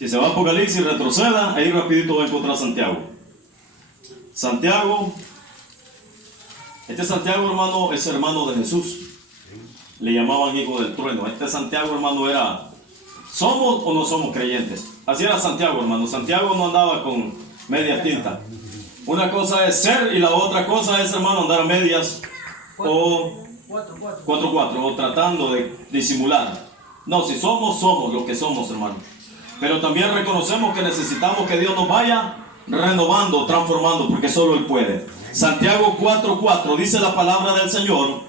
Si se va a Apocalipsis, retroceda, ahí rapidito va a encontrar Santiago. Santiago, este Santiago, hermano, es hermano de Jesús. Le llamaban hijo del trueno. Este Santiago, hermano, era, ¿somos o no somos creyentes? Así era Santiago, hermano. Santiago no andaba con media tinta. Una cosa es ser y la otra cosa es, hermano, andar a medias o cuatro, o tratando de disimular. No, si somos lo que somos, hermano. Pero también reconocemos que necesitamos que Dios nos vaya renovando, transformando, porque solo Él puede. Santiago 4:4 dice la palabra del Señor: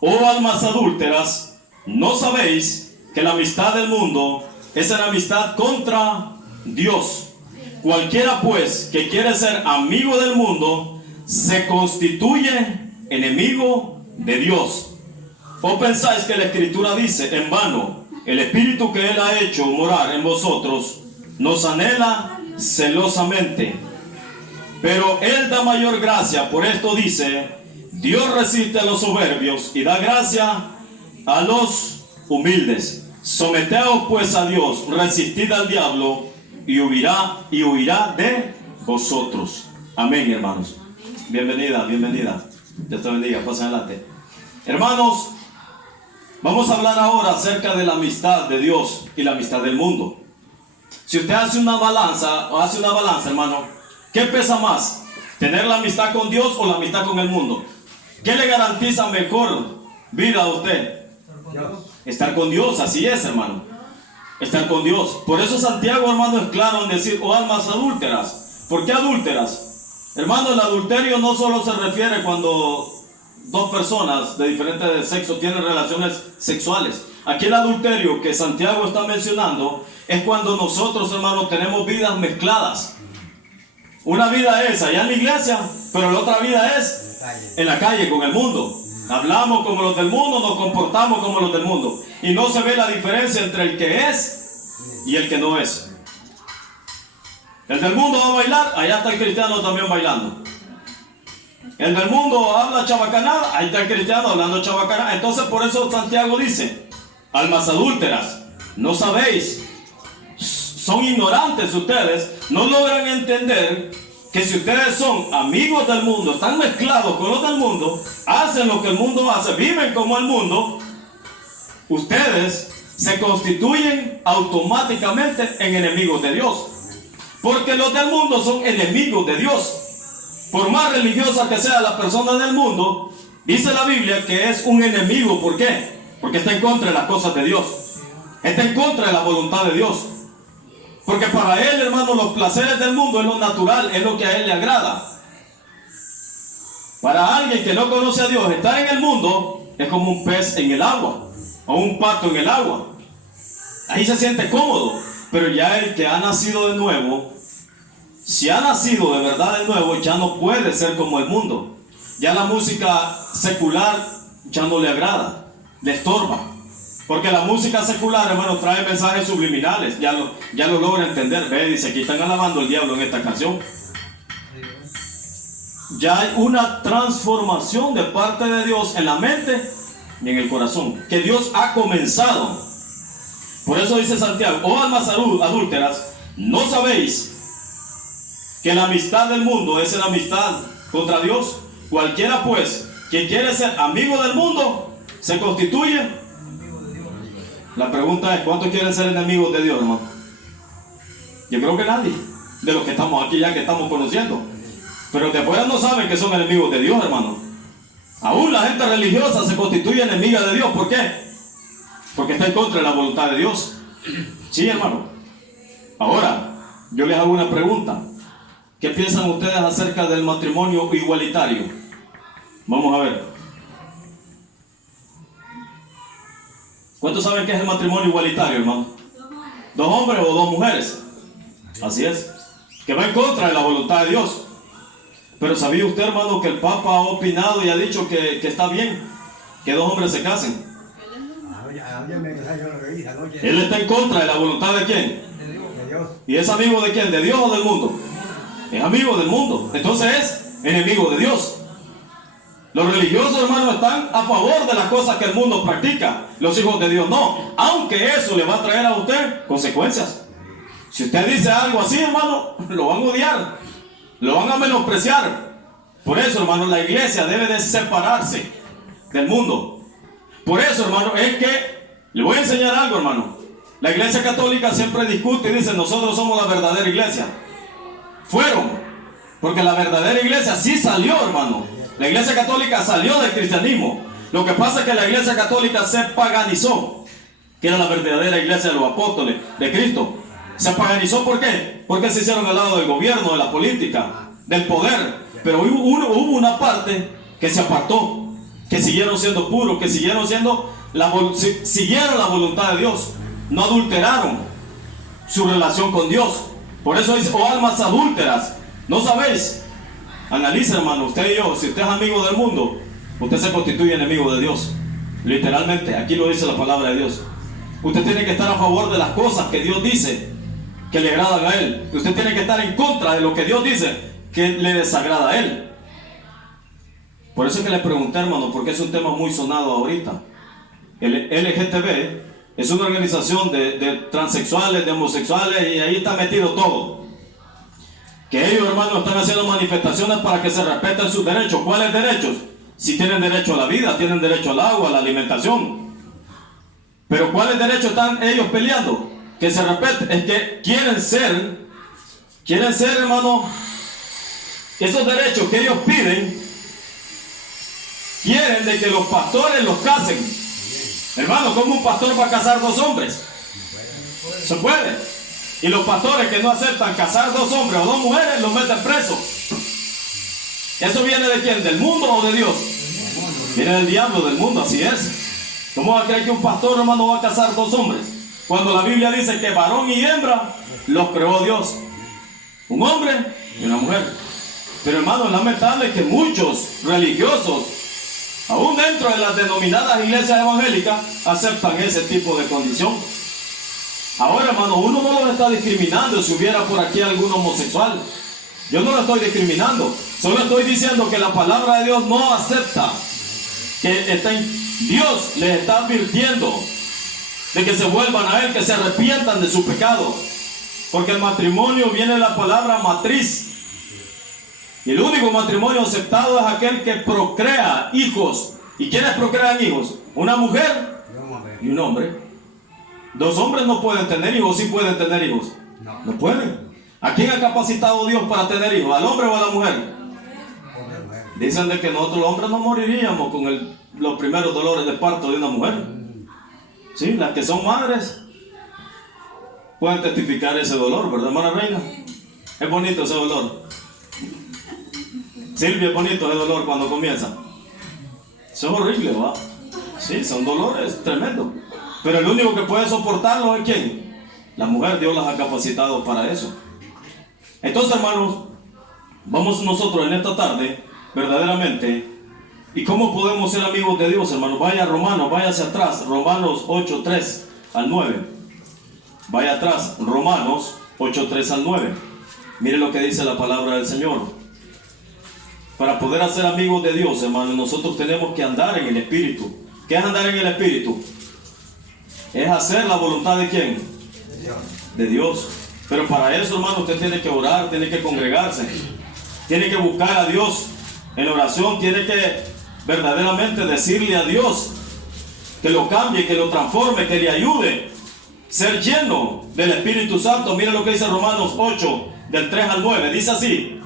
oh almas adúlteras, ¿no sabéis que la amistad del mundo es la amistad contra Dios? Cualquiera pues que quiere ser amigo del mundo se constituye enemigo de Dios. ¿O pensáis que la Escritura dice, en vano, el Espíritu que Él ha hecho morar en vosotros nos anhela celosamente? Pero Él da mayor gracia. Por esto dice, Dios resiste a los soberbios y da gracia a los humildes. Someteos pues a Dios, resistid al diablo y huirá de vosotros. Amén, hermanos. Bienvenida. Dios te bendiga, pasen adelante. Hermanos, vamos a hablar ahora acerca de la amistad de Dios y la amistad del mundo. Si usted hace una balanza, hermano, ¿qué pesa más? ¿Tener la amistad con Dios o la amistad con el mundo? ¿Qué le garantiza mejor vida a usted? Estar con Dios, así es, hermano. Estar con Dios. Por eso Santiago, hermano, es claro en decir, oh almas adúlteras. ¿Por qué adúlteras? Hermano, el adulterio no solo se refiere cuando dos personas de diferentes sexos tienen relaciones sexuales. Aquí el adulterio que Santiago está mencionando es cuando nosotros, hermanos, tenemos vidas mezcladas. Una vida es allá en la iglesia, pero la otra vida es en la calle con el mundo. Hablamos como los del mundo, nos comportamos como los del mundo. Y no se ve la diferencia entre el que es y el que no es. El del mundo va a bailar, allá está el cristiano también bailando. El del mundo habla chabacanada, ahí está el cristiano hablando chabacanada. Entonces por eso Santiago dice, almas adúlteras, ¿no sabéis? Son ignorantes ustedes, no logran entender que si ustedes son amigos del mundo, están mezclados con los del mundo, hacen lo que el mundo hace, viven como el mundo, ustedes se constituyen automáticamente en enemigos de Dios. Porque los del mundo son enemigos de Dios. Por más religiosa que sea la persona del mundo, dice la Biblia que es un enemigo. ¿Por qué? Porque está en contra de las cosas de Dios. Está en contra de la voluntad de Dios. Porque para él, hermano, los placeres del mundo es lo natural, es lo que a él le agrada. Para alguien que no conoce a Dios, estar en el mundo es como un pez en el agua o un pato en el agua. Ahí se siente cómodo. Pero ya el que ha nacido de nuevo, si ha nacido de verdad de nuevo, ya no puede ser como el mundo. Ya la música secular ya no le agrada, le estorba. Porque la música secular, hermano, trae mensajes subliminales. Ya lo logra entender. Ve, dice, aquí están alabando al diablo en esta canción. Ya hay una transformación de parte de Dios en la mente y en el corazón, que Dios ha comenzado. Por eso dice Santiago, oh almas adúlteras, ¿no sabéis que la amistad del mundo es la amistad contra Dios? Cualquiera pues que quiere ser amigo del mundo se constituye enemigo de Dios. La pregunta es, ¿cuántos quieren ser enemigos de Dios, hermano? Yo creo que nadie, de los que estamos aquí ya que estamos conociendo. Pero de afuera no saben que son enemigos de Dios, hermano. Aún la gente religiosa se constituye enemiga de Dios. ¿Por qué? Porque está en contra de la voluntad de Dios. Sí, hermano. Ahora, yo les hago una pregunta. ¿Qué piensan ustedes acerca del matrimonio igualitario? Vamos a ver. ¿Cuántos saben qué es el matrimonio igualitario, hermano? ¿Dos hombres o dos mujeres? Así es. Que va en contra de la voluntad de Dios. Pero ¿sabía usted, hermano, que el Papa ha opinado y ha dicho que está bien que dos hombres se casen? Él está en contra de la voluntad de ¿quién? De Dios. ¿Y es amigo de quién? ¿De Dios o del mundo? Es amigo del mundo. Entonces es enemigo de Dios. Los religiosos, hermanos, están a favor de las cosas que el mundo practica. Los hijos de Dios no. Aunque eso le va a traer a usted consecuencias. Si usted dice algo así, hermano, lo van a odiar, lo van a menospreciar. Por eso, hermano, la iglesia debe de separarse del mundo. Por eso, hermano, es que le voy a enseñar algo, hermano. La iglesia católica siempre discute y dice: nosotros somos la verdadera iglesia. Fueron, porque la verdadera iglesia sí salió, hermano. La iglesia católica salió del cristianismo. Lo que pasa es que la iglesia católica se paganizó, que era la verdadera iglesia de los apóstoles de Cristo. Se paganizó, ¿por qué? Porque se hicieron al lado del gobierno, de la política, del poder. Pero hubo una parte que se apartó, que siguieron siendo puros, que siguieron siguieron la voluntad de Dios. No adulteraron su relación con Dios. Por eso dice: oh almas adúlteras, ¿no sabéis? Analiza, hermano, usted y yo, si usted es amigo del mundo, usted se constituye enemigo de Dios. Literalmente, aquí lo dice la palabra de Dios. Usted tiene que estar a favor de las cosas que Dios dice que le agradan a Él. Usted tiene que estar en contra de lo que Dios dice que le desagrada a Él. Por eso es que le pregunté, hermano, porque es un tema muy sonado ahorita. El LGTB es una organización de transexuales, de homosexuales, y ahí está metido todo. Que ellos, hermanos, están haciendo manifestaciones para que se respeten sus derechos. ¿Cuáles derechos? Si tienen derecho a la vida, tienen derecho al agua, a la alimentación. Pero ¿cuáles derechos están ellos peleando? Que se respeten. Es que quieren ser, hermano, esos derechos que ellos piden, quieren de que los pastores los casen. Hermano, ¿cómo un pastor va a casar dos hombres? Se puede. Y los pastores que no aceptan casar dos hombres o dos mujeres, los meten presos. ¿Eso viene de quién? ¿Del mundo o de Dios? Viene del diablo, del mundo, así es. ¿Cómo va a creer que un pastor, hermano, va a casar dos hombres? Cuando la Biblia dice que varón y hembra los creó Dios. Un hombre y una mujer. Pero, hermano, es lamentable que muchos religiosos, aún dentro de las denominadas iglesias evangélicas, aceptan ese tipo de condición. Ahora, hermano, uno no lo está discriminando si hubiera por aquí algún homosexual. Yo no lo estoy discriminando. Solo estoy diciendo que la palabra de Dios no acepta. Dios les está advirtiendo de que se vuelvan a Él, que se arrepientan de su pecado. Porque el matrimonio viene de la palabra matriz. Y el único matrimonio aceptado es aquel que procrea hijos. ¿Y quiénes procrean hijos? Una mujer y un hombre. Dos hombres no pueden tener hijos, sí pueden tener hijos. No pueden. ¿A quién ha capacitado Dios para tener hijos? ¿Al hombre o a la mujer? Dicen de que nosotros los hombres no moriríamos con los primeros dolores de parto de una mujer. Sí, las que son madres pueden testificar ese dolor, ¿verdad, hermana Reina? Es bonito ese dolor. Silvia, es bonito ese dolor cuando comienza. Eso es horrible, ¿va? Sí, son dolores tremendos. Pero el único que puede soportarlo es ¿quién? La mujer. Dios las ha capacitado para eso. Entonces, hermanos, vamos nosotros en esta tarde, verdaderamente, ¿y cómo podemos ser amigos de Dios, hermanos? Vaya a Romanos, vaya hacia atrás, Romanos 8, 3 al 9. Vaya atrás, Romanos 8, 3 al 9. Mire lo que dice la palabra del Señor. Para poder hacer amigos de Dios, hermanos, nosotros tenemos que andar en el Espíritu. ¿Qué es andar en el Espíritu? Es hacer la voluntad de ¿quién? De Dios. Pero para eso, hermano, usted tiene que orar, tiene que congregarse, tiene que buscar a Dios en oración, tiene que verdaderamente decirle a Dios que lo cambie, que lo transforme, que le ayude. Ser lleno del Espíritu Santo. Mira lo que dice Romanos 8, del 3 al 9. Dice así: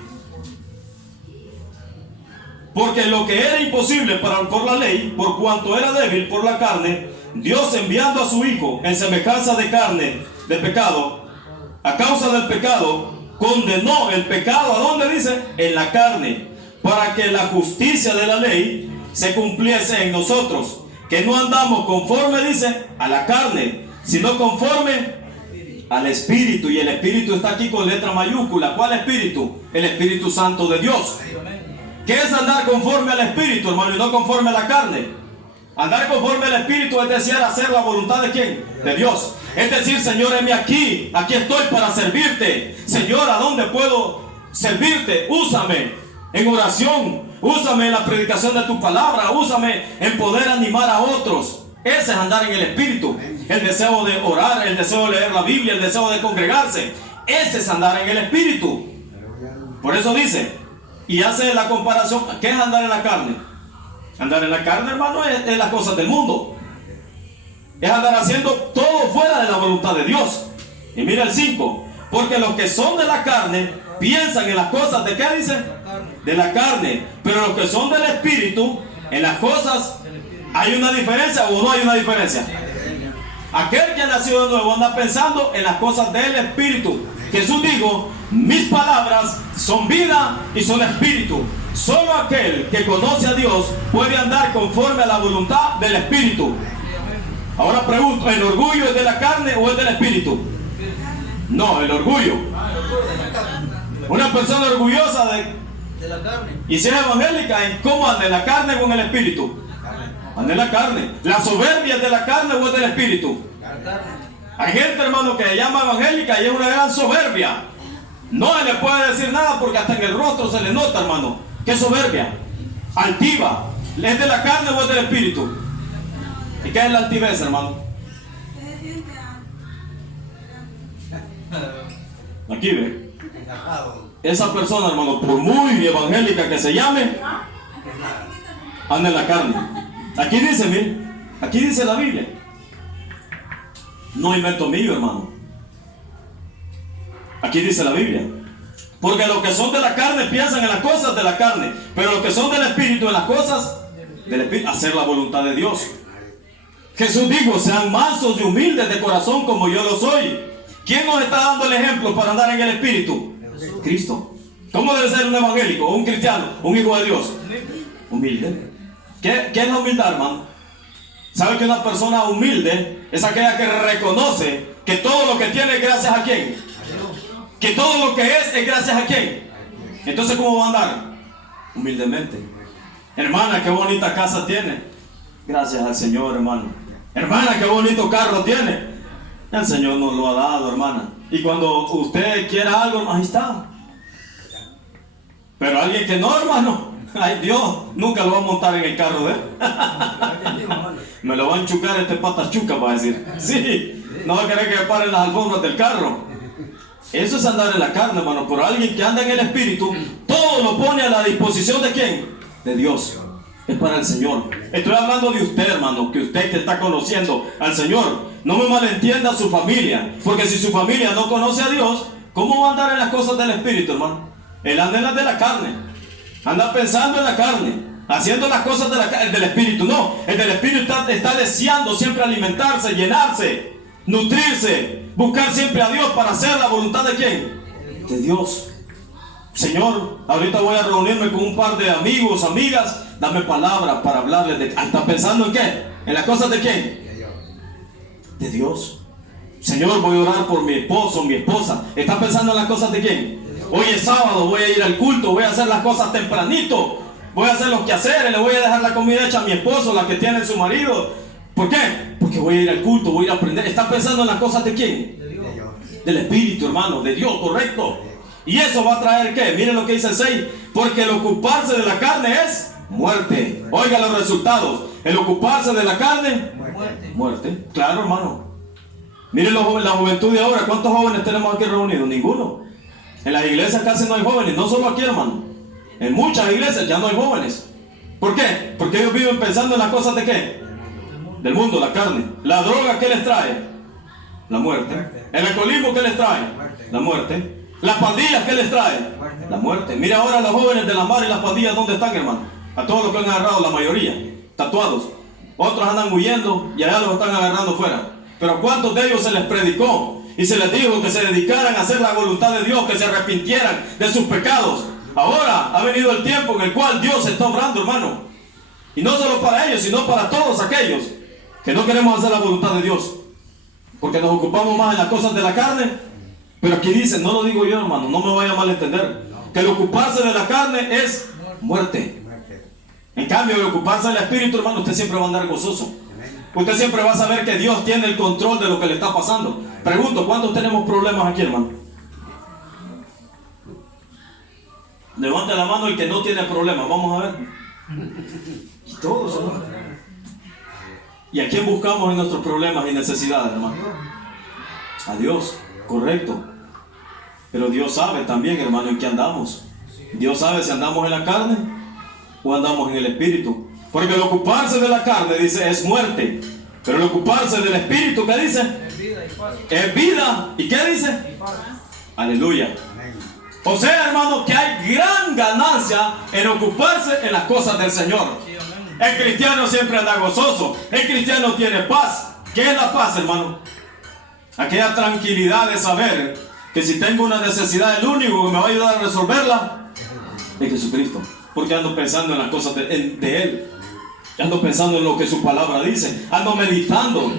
porque lo que era imposible por la ley, por cuanto era débil por la carne, Dios, enviando a su Hijo en semejanza de carne, de pecado, a causa del pecado, condenó el pecado. ¿A dónde dice? En la carne, para que la justicia de la ley se cumpliese en nosotros, que no andamos conforme, dice, a la carne, sino conforme al Espíritu. Y el Espíritu está aquí con letra mayúscula. ¿Cuál Espíritu? El Espíritu Santo de Dios. ¿Qué es andar conforme al Espíritu, hermano, y no conforme a la carne? Andar conforme al Espíritu es decir, hacer la voluntad de ¿quién? De Dios. Es decir, Señor, heme aquí estoy para servirte. Señor, ¿a dónde puedo servirte? Úsame en oración, úsame en la predicación de tu palabra, úsame en poder animar a otros. Ese es andar en el Espíritu. El deseo de orar, el deseo de leer la Biblia, el deseo de congregarse. Ese es andar en el Espíritu. Por eso dice, y hace la comparación, ¿qué es andar en la carne? Andar en la carne, hermano, es las cosas del mundo. Es andar haciendo todo fuera de la voluntad de Dios. Y mira el 5. Porque los que son de la carne piensan en las cosas de ¿qué dice? De la carne. Pero los que son del Espíritu, en las cosas, ¿hay una diferencia o no hay una diferencia? Aquel que ha nacido de nuevo anda pensando en las cosas del Espíritu. Jesús dijo, mis palabras son vida y son espíritu. Solo aquel que conoce a Dios puede andar conforme a la voluntad del Espíritu. Ahora pregunto, ¿el orgullo es de la carne o es del Espíritu? No, el orgullo. Una persona orgullosa de la carne. Y si es evangélica, ¿cómo anda? ¿En la carne o en el Espíritu? Anda en la carne. ¿La soberbia es de la carne o es del Espíritu? Hay gente, hermano, que se llama evangélica y es una gran soberbia. No se le puede decir nada porque hasta en el rostro se le nota, hermano. ¿Qué soberbia? Altiva. ¿Es de la carne o es del Espíritu? ¿Y qué es la altivez, hermano? Aquí ve. Esa persona, hermano, por muy evangélica que se llame, anda en la carne. Aquí dice, mire, aquí dice la Biblia. No invento mío, hermano. Aquí dice la Biblia. Porque los que son de la carne piensan en las cosas de la carne, pero los que son del Espíritu en las cosas del Espíritu, hacer la voluntad de Dios. Jesús dijo, sean mansos y humildes de corazón como yo lo soy. ¿Quién nos está dando el ejemplo para andar en el Espíritu? Cristo. ¿Cómo debe ser un evangélico, un cristiano, un hijo de Dios? Humilde. ¿Qué es la humildad, hermano? ¿Sabe que una persona humilde es aquella que reconoce que todo lo que tiene es gracias a quién? Que todo lo que es gracias a quién. Entonces, ¿cómo va a andar? Humildemente. Hermana, qué bonita casa tiene. Gracias al Señor, hermano. Hermana, qué bonito carro tiene. El Señor nos lo ha dado, hermana. Y cuando usted quiera algo, ahí está. Pero alguien que no, hermano, ay Dios, nunca lo va a montar en el carro de él. Me lo va a enchucar este patas chuca, para decir. Sí, no va a querer que paren las alfombras del carro. Eso es andar en la carne, hermano. Por alguien que anda en el Espíritu, todo lo pone a la disposición de ¿quién? De Dios. Es para el Señor. Estoy hablando de usted, hermano, que usted que está conociendo al Señor. No me malentienda su familia, porque si su familia no conoce a Dios, ¿cómo va a andar en las cosas del Espíritu, hermano? Él anda en las de la carne. Anda pensando en la carne, haciendo las cosas del Espíritu. No, el del Espíritu está deseando siempre alimentarse, llenarse, nutrirse, buscar siempre a Dios para hacer la voluntad de ¿quién? De Dios. Señor, ahorita voy a reunirme con un par de amigos, amigas, dame palabra para hablarles de... ¿Está pensando en qué? ¿En las cosas de quién? De Dios. Señor, voy a orar por mi esposo, mi esposa. ¿Está pensando en las cosas de quién? Hoy es sábado, voy a ir al culto, voy a hacer las cosas tempranito, voy a hacer los quehaceres, le voy a dejar la comida hecha a mi esposo, la que tiene su marido. ¿Por qué? Porque voy a ir al culto, voy a ir a aprender. ¿Está pensando en las cosas de quién? De Dios. Del Espíritu, hermano, de Dios, correcto. ¿Y eso va a traer qué? Miren lo que dice el 6. Porque el ocuparse de la carne es muerte. Oiga los resultados. El ocuparse de la carne, muerte. Claro, hermano. Miren la juventud de ahora. ¿Cuántos jóvenes tenemos aquí reunidos? Ninguno. En las iglesias casi no hay jóvenes. No solo aquí, hermano. En muchas iglesias ya no hay jóvenes. ¿Por qué? Porque ellos viven pensando en las cosas de qué? Del mundo, la carne. La droga, ¿qué les trae? La muerte. El alcoholismo, ¿qué les trae? La muerte. Las pandillas, ¿qué les trae? La muerte. Mira ahora los jóvenes de la mar y las pandillas, ¿dónde están, hermano? A todos los que han agarrado, la mayoría, tatuados. Otros andan huyendo y allá los están agarrando fuera. Pero ¿cuántos de ellos se les predicó y se les dijo que se dedicaran a hacer la voluntad de Dios, que se arrepintieran de sus pecados? Ahora ha venido el tiempo en el cual Dios está obrando, hermano. Y no solo para ellos, sino para todos aquellos que no queremos hacer la voluntad de Dios, porque nos ocupamos más en las cosas de la carne. Pero aquí dice, no lo digo yo, hermano, no me vaya a malentender, que el ocuparse de la carne es muerte. En cambio, el ocuparse del Espíritu, hermano, usted siempre va a andar gozoso. Usted siempre va a saber que Dios tiene el control de lo que le está pasando. Pregunto, ¿cuántos tenemos problemas aquí, hermano? Levante la mano el que no tiene problemas, vamos a ver. Y todos, hermano. ¿Y a quién buscamos en nuestros problemas y necesidades, hermano? A Dios, correcto. Pero Dios sabe también, hermano, en qué andamos. Dios sabe si andamos en la carne o andamos en el espíritu. Porque el ocuparse de la carne, dice, es muerte. Pero el ocuparse del espíritu, ¿qué dice? Es vida y paz. Es vida. ¿Y qué dice? Y paz. Aleluya. O sea, hermano, que hay gran ganancia en ocuparse en las cosas del Señor. El cristiano siempre anda gozoso. El cristiano tiene paz. ¿Qué es la paz, hermano? Aquella tranquilidad de saber que si tengo una necesidad, el único que me va a ayudar a resolverla es Jesucristo. Porque ando pensando en las cosas de Él. Ando pensando en lo que su palabra dice. Ando meditando.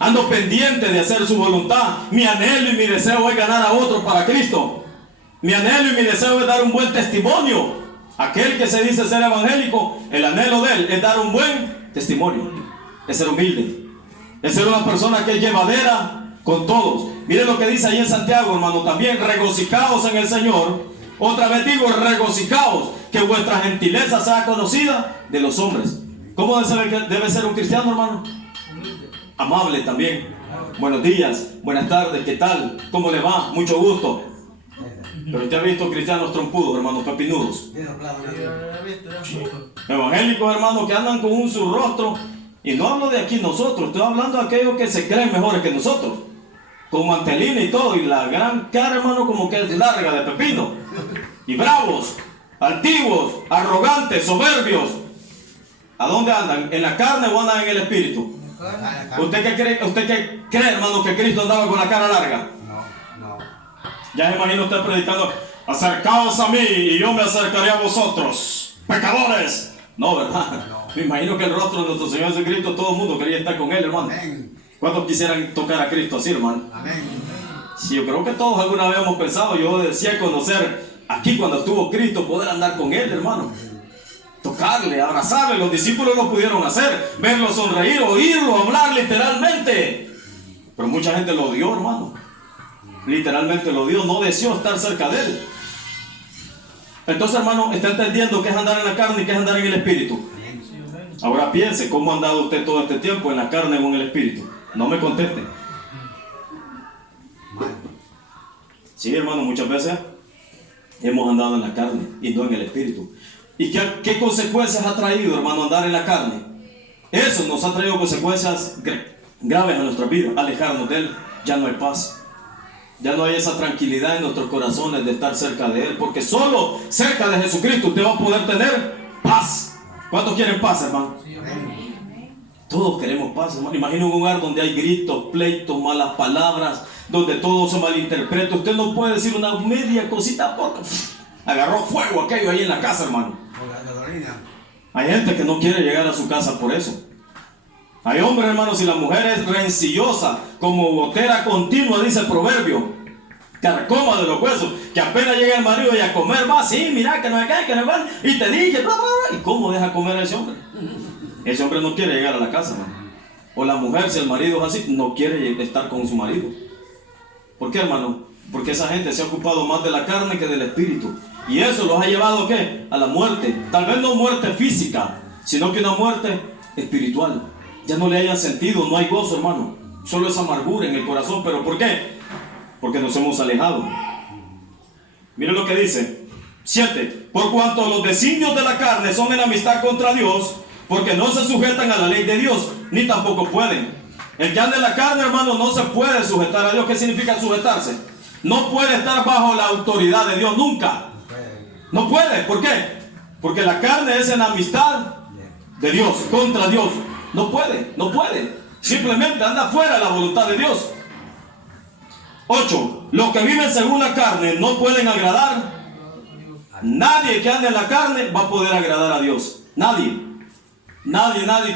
Ando pendiente de hacer su voluntad. Mi anhelo y mi deseo es ganar a otros para Cristo. Mi anhelo y mi deseo es dar un buen testimonio. Aquel que se dice ser evangélico, el anhelo de él es dar un buen testimonio. Es ser humilde. Es ser una persona que es llevadera con todos. Miren lo que dice ahí en Santiago, hermano, también: regocijaos en el Señor. Otra vez digo, regocijaos, que vuestra gentileza sea conocida de los hombres. ¿Cómo debe ser un cristiano, hermano? Amable también. Buenos días, buenas tardes, ¿qué tal? ¿Cómo le va? Mucho gusto. Pero usted ha visto cristianos trompudos, hermanos, pepinudos. Evangélicos, hermanos, que andan con un su rostro. Y no hablo de aquí nosotros, estoy hablando de aquellos que se creen mejores que nosotros. Con mantelina y todo, y la gran cara, hermano, como que es larga de pepino. Y bravos, altivos, arrogantes, soberbios. ¿A dónde andan? ¿En la carne o andan en el espíritu? ¿Usted qué cree, hermano, que Cristo andaba con la cara larga? No. Ya se imagina usted predicando: acercaos a mí y yo me acercaré a vosotros, pecadores. No, ¿verdad? Me imagino que el rostro de nuestro Señor Jesucristo, todo el mundo quería estar con Él, hermano. ¿Cuántos quisieran tocar a Cristo así, hermano? Sí, yo creo que todos alguna vez hemos pensado. Yo decía conocer aquí cuando estuvo Cristo, poder andar con Él, hermano. Tocarle, abrazarle. Los discípulos lo pudieron hacer, verlo sonreír, oírlo hablar literalmente. Pero mucha gente lo odió, hermano. Literalmente lo odió, no deseó estar cerca de Él. Entonces, hermano, está entendiendo qué es andar en la carne y qué es andar en el espíritu. Ahora piense, ¿cómo ha andado usted todo este tiempo, en la carne o en el espíritu? No me conteste. Sí, hermano, muchas veces hemos andado en la carne y no en el espíritu. ¿Y qué consecuencias ha traído, hermano, andar en la carne? Eso nos ha traído consecuencias graves a nuestra vida. Alejarnos de Él, ya no hay paz. Ya no hay esa tranquilidad en nuestros corazones de estar cerca de Él. Porque solo cerca de Jesucristo usted va a poder tener paz. ¿Cuántos quieren paz, hermano? Todos queremos paz, hermano. Imagina un hogar donde hay gritos, pleitos, malas palabras, donde todo se malinterpreta. Usted no puede decir una media cosita porque agarró fuego aquello ahí en la casa, hermano. Hay gente que no quiere llegar a su casa por eso. Hay hombres, hermanos, si la mujer es rencillosa, como gotera continua, dice el proverbio, carcoma de los huesos, que apenas llega el marido y a comer va, sí, mira, que no me cae, que no me cae, y te dije, bla, bla, bla. ¿Y cómo deja comer a ese hombre? Ese hombre no quiere llegar a la casa, hermano. O la mujer, si el marido es así, no quiere estar con su marido. ¿Por qué, hermano? Porque esa gente se ha ocupado más de la carne que del espíritu. Y eso los ha llevado, ¿qué? A la muerte. Tal vez no muerte física, sino que una muerte espiritual. Ya no le haya sentido, no hay gozo, hermano. Solo es amargura en el corazón. ¿Pero por qué? Porque nos hemos alejado. Miren lo que dice 7. Por cuanto los designios de la carne son enemistad contra Dios, porque no se sujetan a la ley de Dios, ni tampoco pueden. El que anda en la carne, hermano, no se puede sujetar a Dios. ¿Qué significa sujetarse? No puede estar bajo la autoridad de Dios nunca. No puede. ¿Por qué? Porque la carne es enemistad de Dios, contra Dios. No puede. Simplemente anda fuera de la voluntad de Dios. 8. Los que viven según la carne no pueden agradar. Nadie que ande en la carne va a poder agradar a Dios. Nadie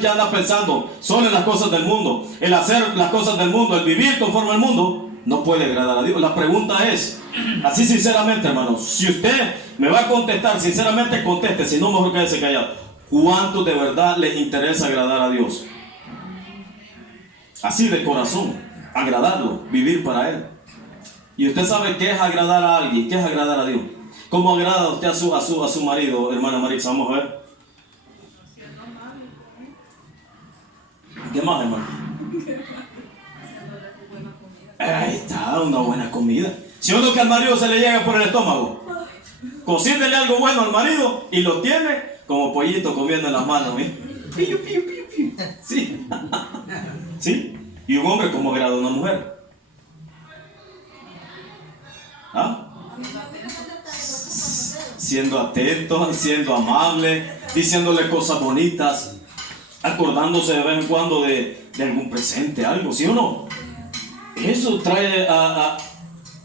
que anda pensando solo en las cosas del mundo, el hacer las cosas del mundo, el vivir conforme al mundo, no puede agradar a Dios. La pregunta es, así sinceramente, hermanos, si usted me va a contestar sinceramente, conteste, si no, mejor quédese callado. ¿Cuánto de verdad les interesa agradar a Dios? Así de corazón, agradarlo, vivir para Él. Y usted sabe qué es agradar a alguien, qué es agradar a Dios. ¿Cómo agrada usted a su marido, hermana Marisa? Vamos a ver. ¿Qué más, hermano? Ahí está, una buena comida. Si uno que al marido se le llega por el estómago, cocínele algo bueno al marido y lo tiene como pollito comiendo en las manos, ¿eh? Piu, piu, piu, piu. Sí. ¿Sí? Y un hombre como agrada a una mujer. ¿Ah? Siendo atento, siendo amable, diciéndole cosas bonitas, acordándose de vez en cuando de algún presente, algo, ¿sí o no? Eso trae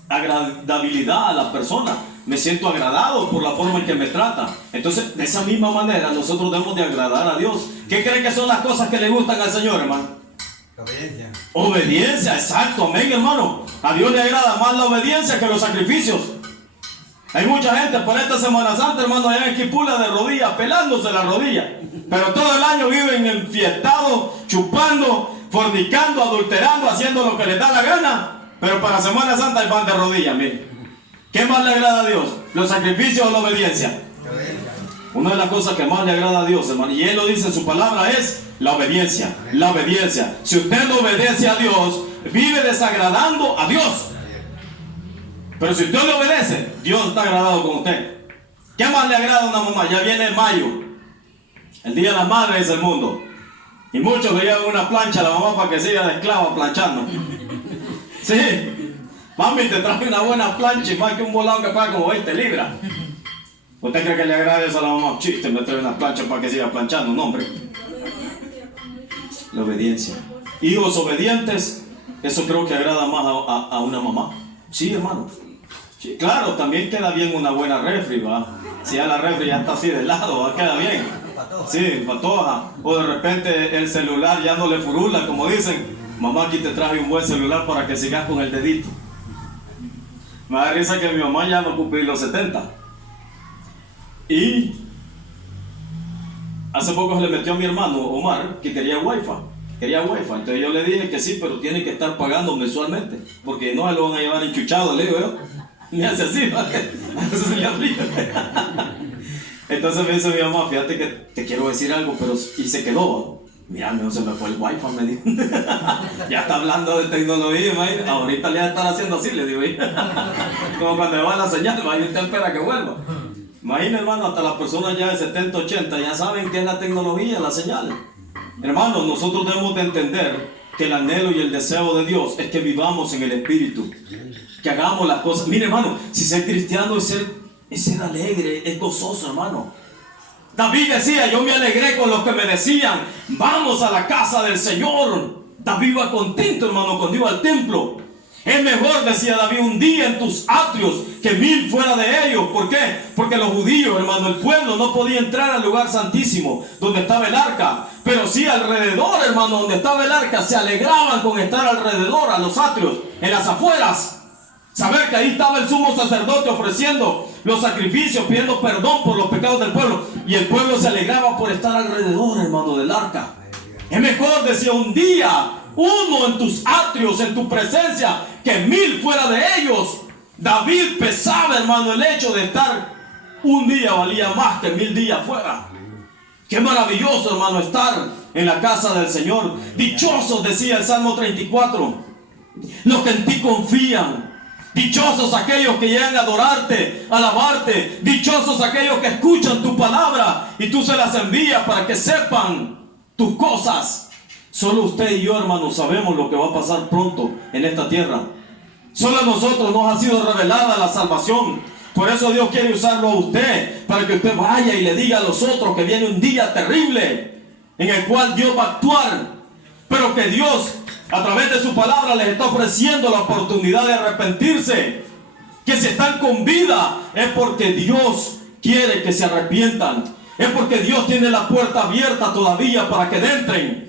agradabilidad a la persona. Me siento agradado por la forma en que me trata. Entonces, de esa misma manera, nosotros debemos de agradar a Dios. ¿Qué creen que son las cosas que le gustan al Señor, hermano? Obediencia. Obediencia, exacto, amén, hermano. A Dios le agrada más la obediencia que los sacrificios. Hay mucha gente por esta Semana Santa, hermano, allá en Quipula de rodillas, pelándose la rodilla. Pero todo el año viven enfiestados, chupando, fornicando, adulterando, haciendo lo que les da la gana. Pero para Semana Santa van de rodillas, mire. ¿Qué más le agrada a Dios? ¿Los sacrificios o la obediencia? Una de las cosas que más le agrada a Dios, hermano, y Él lo dice en su palabra, es la obediencia. La obediencia. Si usted no obedece a Dios, vive desagradando a Dios. Pero si usted le obedece, Dios está agradado con usted. ¿Qué más le agrada a una mamá? Ya viene mayo, el Día de las Madres del mundo. Y muchos le llevan una plancha a la mamá para que siga de esclava planchando. Sí. Mami, te traje una buena plancha y más que un volado que paga como 20 libras. ¿Usted cree que le agrade eso a la mamá? Chiste, me trae una plancha para que siga planchando. No, hombre. La obediencia. Hijos obedientes, eso creo que agrada más a una mamá. Sí, hermano. Sí, claro, también queda bien una buena refri, ¿va? Si ya la refri ya está así de lado, ¿va? Queda bien. Sí, patoja. O de repente el celular ya no le furula, como dicen. Mamá, aquí te traje un buen celular para que sigas con el dedito. Me da risa que mi mamá ya va a cumplir los 70. Y hace poco se le metió a mi hermano Omar que quería wifi. Entonces yo le dije que sí, pero tiene que estar pagando mensualmente, porque no se lo van a llevar enchuchado, le digo yo. Me hace así, ¿vale? Eso se le aplica. Entonces me dice mi mamá, fíjate que te quiero decir algo, pero y se quedó. Mira, no se me fue el wifi, me dijo. Ya está hablando de tecnología, imagínate. Ahorita le va a estar haciendo así, le digo. Como cuando me va la señal, y usted espera que vuelva. Imagínate, hermano, hasta las personas ya de 70, 80 ya saben qué es la tecnología, la señal. Hermanos, nosotros debemos de entender que el anhelo y el deseo de Dios es que vivamos en el Espíritu, que hagamos las cosas. Mire, hermano, si ser cristiano es ser alegre, es gozoso, hermano. David decía, yo me alegré con los que me decían, vamos a la casa del Señor. David iba contento, hermano, cuando iba al templo. Es mejor, decía David, un día en tus atrios que 1000 fuera de ellos. ¿Por qué? Porque los judíos, hermano, el pueblo no podía entrar al lugar santísimo donde estaba el arca. Pero sí alrededor, hermano, donde estaba el arca, se alegraban con estar alrededor, a los atrios, en las afueras. Saber que ahí estaba el sumo sacerdote ofreciendo los sacrificios, pidiendo perdón por los pecados del pueblo. Y el pueblo se alegraba por estar alrededor, hermano, del arca. Es mejor, decía, un día, uno en tus atrios, en tu presencia, que 1000 fuera de ellos. David pesaba, hermano, el hecho de estar un día valía más que 1000 días fuera. Qué maravilloso, hermano, estar en la casa del Señor. Dichosos, decía el Salmo 34, los que en ti confían. Dichosos aquellos que llegan a adorarte, a alabarte. Dichosos aquellos que escuchan tu palabra y tú se las envías para que sepan tus cosas. Solo usted y yo, hermano, sabemos lo que va a pasar pronto en esta tierra. Solo a nosotros nos ha sido revelada la salvación. Por eso Dios quiere usarlo a usted, para que usted vaya y le diga a los otros que viene un día terrible en el cual Dios va a actuar, pero que Dios a través de su palabra les está ofreciendo la oportunidad de arrepentirse. Que si están con vida es porque Dios quiere que se arrepientan. Es porque Dios tiene la puerta abierta todavía para que entren.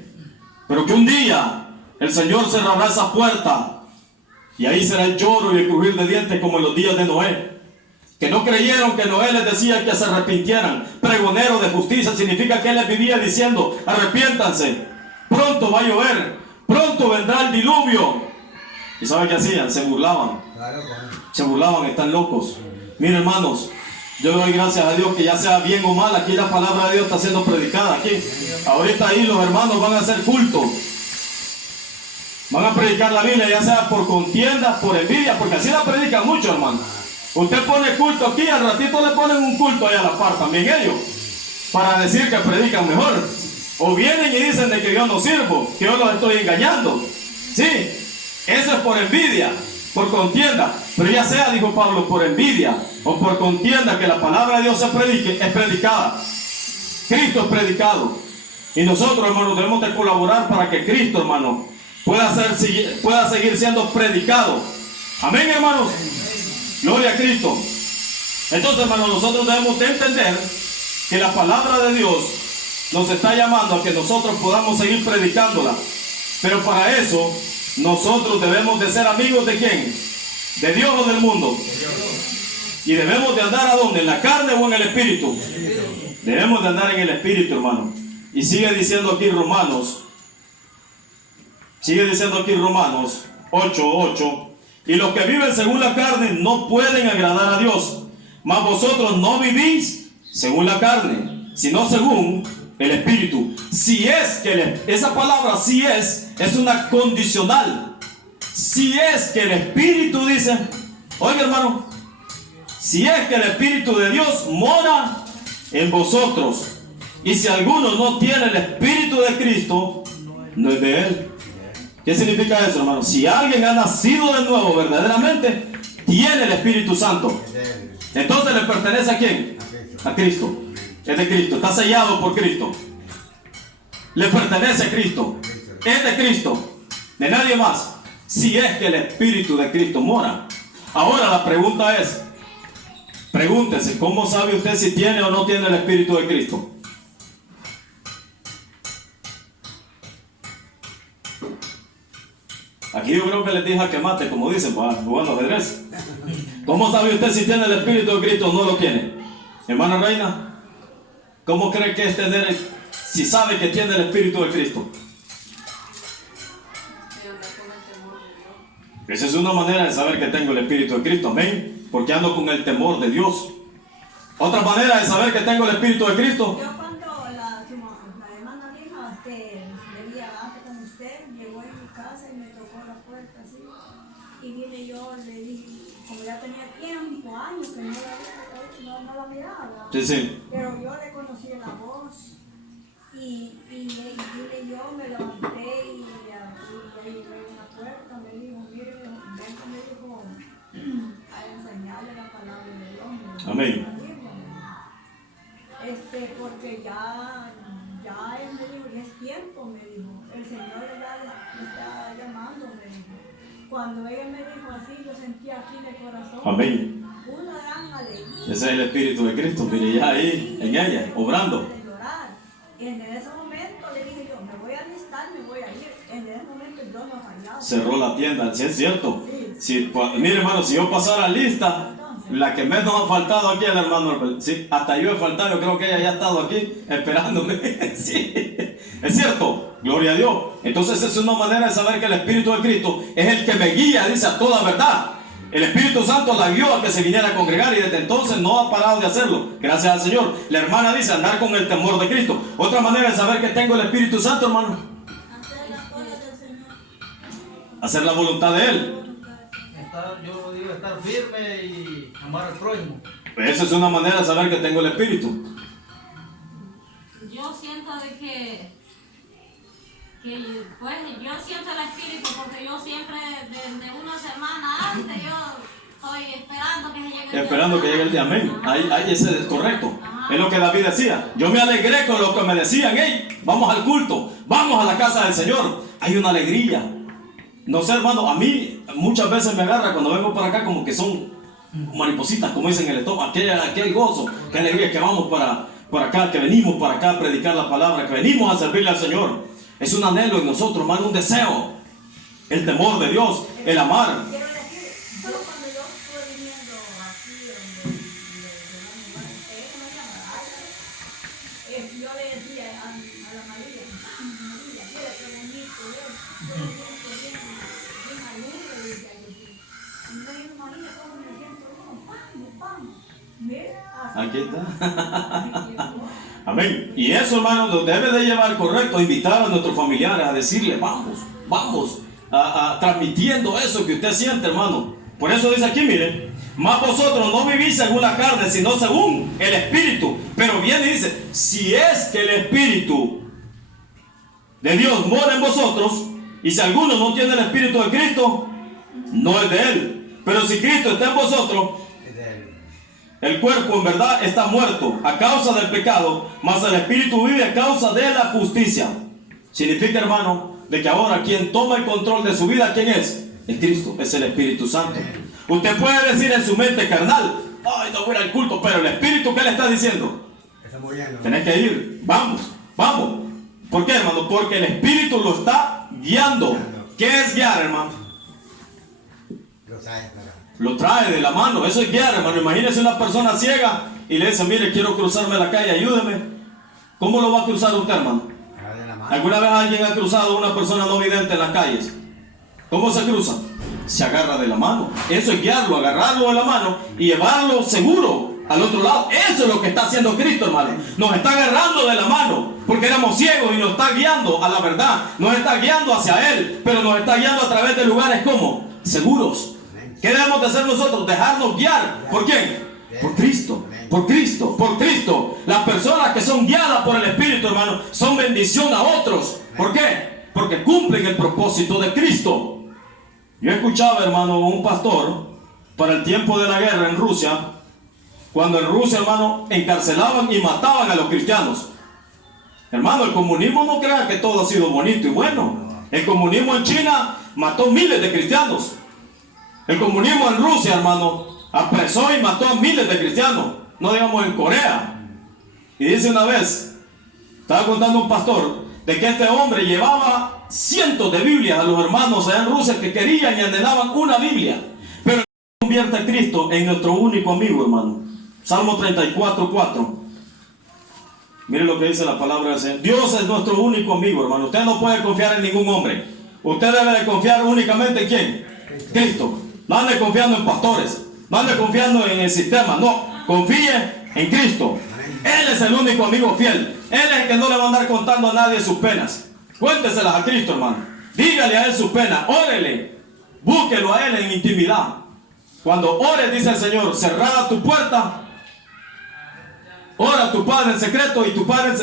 Pero que un día el Señor cerrará esa puerta y ahí será el lloro y el crujir de dientes como en los días de Noé. Que no creyeron que Noé les decía que se arrepintieran. Pregonero de justicia significa que él les vivía diciendo, arrepiéntanse, pronto va a llover, pronto vendrá el diluvio. ¿Y saben qué hacían? Se burlaban. Se burlaban, están locos. Miren, hermanos, yo doy gracias a Dios que ya sea bien o mal, aquí la palabra de Dios está siendo predicada. Aquí, ahorita ahí los hermanos van a hacer culto. Van a predicar la Biblia, ya sea por contienda, por envidia, porque así la predican mucho, hermano. Usted pone culto aquí, al ratito le ponen un culto ahí a la par también ellos, para decir que predican mejor. O vienen y dicen de que yo no sirvo, que yo los estoy engañando. Sí, eso es por envidia, por contienda. Pero ya sea, dijo Pablo, por envidia o por contienda, que la palabra de Dios se predique, es predicada. Cristo es predicado. Y nosotros, hermanos, debemos de colaborar para que Cristo, hermano, pueda seguir siendo predicado. Amén, hermanos. Gloria a Cristo. Entonces, hermanos, nosotros debemos de entender que la palabra de Dios nos está llamando a que nosotros podamos seguir predicándola. Pero para eso, nosotros debemos de ser amigos ¿de quién? ¿De Dios o del mundo? Y debemos de andar ¿a dónde? ¿En la carne o en el espíritu? Debemos de andar en el espíritu, hermano. Y sigue diciendo aquí Romanos 8:8. Y los que viven según la carne no pueden agradar a Dios. Mas vosotros no vivís según la carne, sino según el espíritu. Si es que esa palabra si es una condicional. Si es que el espíritu dice, oiga, hermano, si es que el espíritu de Dios mora en vosotros, y si alguno no tiene el espíritu de Cristo, no es de él. ¿Qué significa eso, hermano? Si alguien ha nacido de nuevo verdaderamente, tiene el Espíritu Santo. Entonces le pertenece ¿a quién? A Cristo. Es de Cristo, está sellado por Cristo. Le pertenece a Cristo. Es de Cristo, de nadie más. Si es que el Espíritu de Cristo mora. Ahora la pregunta es, pregúntese, ¿cómo sabe usted si tiene o no tiene el Espíritu de Cristo? Aquí yo creo que les dije a que mate, como dicen, jugando ajedrez. ¿Cómo sabe usted si tiene el Espíritu de Cristo o no lo tiene? Hermana Reina, ¿cómo cree que es tener, si sabe que tiene el Espíritu de Cristo? Esa es una manera de saber que tengo el Espíritu de Cristo, amén, porque ando con el temor de Dios. Otra manera de saber que tengo el Espíritu de Cristo. Yo cuando la hermana mía venía antes con usted, llegó en mi casa y me tocó la puerta así, y vine yo, le dije, como ya tenía tiempo, años que no la miraba, Sí. pero yo le conocí la voz, y vine yo, me levanté y llegué a una puerta, me dijo, mire, venga, me dijo, a enseñarle la palabra de Dios. Amén. Porque ya él me dijo, ya es tiempo, me dijo, el Señor le está llamando, me dijo. Cuando ella me dijo así, yo sentía aquí en el corazón. Amén. Una gran alegría. Ese es el Espíritu de Cristo, mire, ya ahí, en ella, obrando. Y en ese momento le dije yo, me voy a alistar, me voy a ir. En ese momento yo no fallaba. Cerró la tienda, ¿sí es cierto? Sí. Mire, hermano, si yo pasara lista, la que menos ha faltado aquí es el hermano. Sí, hasta yo he faltado, yo creo que ella ya ha estado aquí esperándome. Sí, es cierto, gloria a Dios. Entonces es una manera de saber que el Espíritu de Cristo es el que me guía, dice, a toda verdad. El Espíritu Santo la guió a que se viniera a congregar y desde entonces no ha parado de hacerlo. Gracias al Señor. La hermana dice andar con el temor de Cristo. Otra manera de saber que tengo el Espíritu Santo, hermano. Hacer las cosas del Señor. Hacer la voluntad de Él. Yo digo estar firme y amar al prójimo. Esa es una manera de saber que tengo el Espíritu. Yo siento de que pues yo siento el Espíritu porque yo siempre desde una semana antes yo estoy esperando que se llegue el día. Esperando que llegue el día, amén. Ahí ese es correcto. Ajá. Es lo que David decía. Yo me alegré con lo que me decían, hey, vamos al culto, vamos a la casa del Señor. Hay una alegría. No sé, hermano, a mí muchas veces me agarra cuando vengo para acá como que son maripositas, como dicen en el estómago, aquel gozo, qué alegría que vamos para acá, que venimos para acá a predicar la palabra, que venimos a servirle al Señor. Es un anhelo en nosotros, hermano, un deseo. El temor de Dios, el amar. Quiero decir, yo cuando yo estuve viniendo aquí donde ella me llama, yo le decía a la María, mira qué bonito es, yo me siento bien alegre, decía yo. Y me dijo, María, ¿cómo me siento bien? Vamos. Mira, Aquí está. Amén. Y eso, hermano, nos debe de llevar correcto, invitar a nuestros familiares a decirle, vamos, transmitiendo eso que usted siente, hermano. Por eso dice aquí, mire, mas vosotros no vivís según la carne, sino según el Espíritu. Pero viene y dice, si es que el Espíritu de Dios mora en vosotros, y si alguno no tiene el Espíritu de Cristo, no es de él. Pero si Cristo está en vosotros, el cuerpo en verdad está muerto a causa del pecado, mas el Espíritu vive a causa de la justicia. Significa, hermano, de que ahora quien toma el control de su vida, ¿quién es? Es Cristo, es el Espíritu Santo. Usted puede decir en su mente carnal, ay, no voy al culto, pero el Espíritu, ¿qué le está diciendo? Tenés que ir, vamos, vamos. ¿Por qué, hermano? Porque el Espíritu lo está guiando. ¿Qué es guiar, hermano? Lo trae de la mano, eso es guiar, hermano. Imagínese una persona ciega y le dice, mire, quiero cruzarme la calle, ayúdeme. ¿Cómo lo va a cruzar usted, hermano? ¿Alguna vez alguien ha cruzado a una persona no vidente en las calles? ¿Cómo se cruza? Se agarra de la mano. Eso es guiarlo, agarrarlo de la mano y llevarlo seguro al otro lado. Eso es lo que está haciendo Cristo, hermano. Nos está agarrando de la mano porque éramos ciegos y nos está guiando a la verdad. Nos está guiando hacia Él, pero nos está guiando a través de lugares como seguros. ¿Qué debemos de hacer nosotros? Dejarnos guiar. ¿Por quién? Por Cristo, por Cristo, por Cristo. Las personas que son guiadas por el Espíritu, hermano, son bendición a otros. ¿Por qué? Porque cumplen el propósito de Cristo. Yo escuchaba, hermano, un pastor para el tiempo de la guerra en Rusia, cuando en Rusia, hermano, encarcelaban y mataban a los cristianos. Hermano, el comunismo no crea que todo ha sido bonito y bueno. El comunismo en China mató miles de cristianos. El comunismo en Rusia, hermano, apresó y mató a miles de cristianos. No digamos en Corea. Y dice una vez, estaba contando un pastor, de que este hombre llevaba cientos de Biblias a los hermanos allá en Rusia que querían y anhelaban una Biblia. Pero convierte a Cristo en nuestro único amigo, hermano. Salmo 34:4. Mire lo que dice la palabra del Señor. Dios es nuestro único amigo, hermano. Usted no puede confiar en ningún hombre. Usted debe de confiar únicamente en ¿quién? Cristo. No ande confiando en pastores. No ande confiando en el sistema. No, confíe en Cristo. Él es el único amigo fiel. Él es el que no le va a andar contando a nadie sus penas. Cuénteselas a Cristo, hermano. Dígale a Él sus penas. Órele. Búsquelo a Él en intimidad. Cuando ores, dice el Señor, cerrada tu puerta, ora a tu Padre en secreto y tu Padre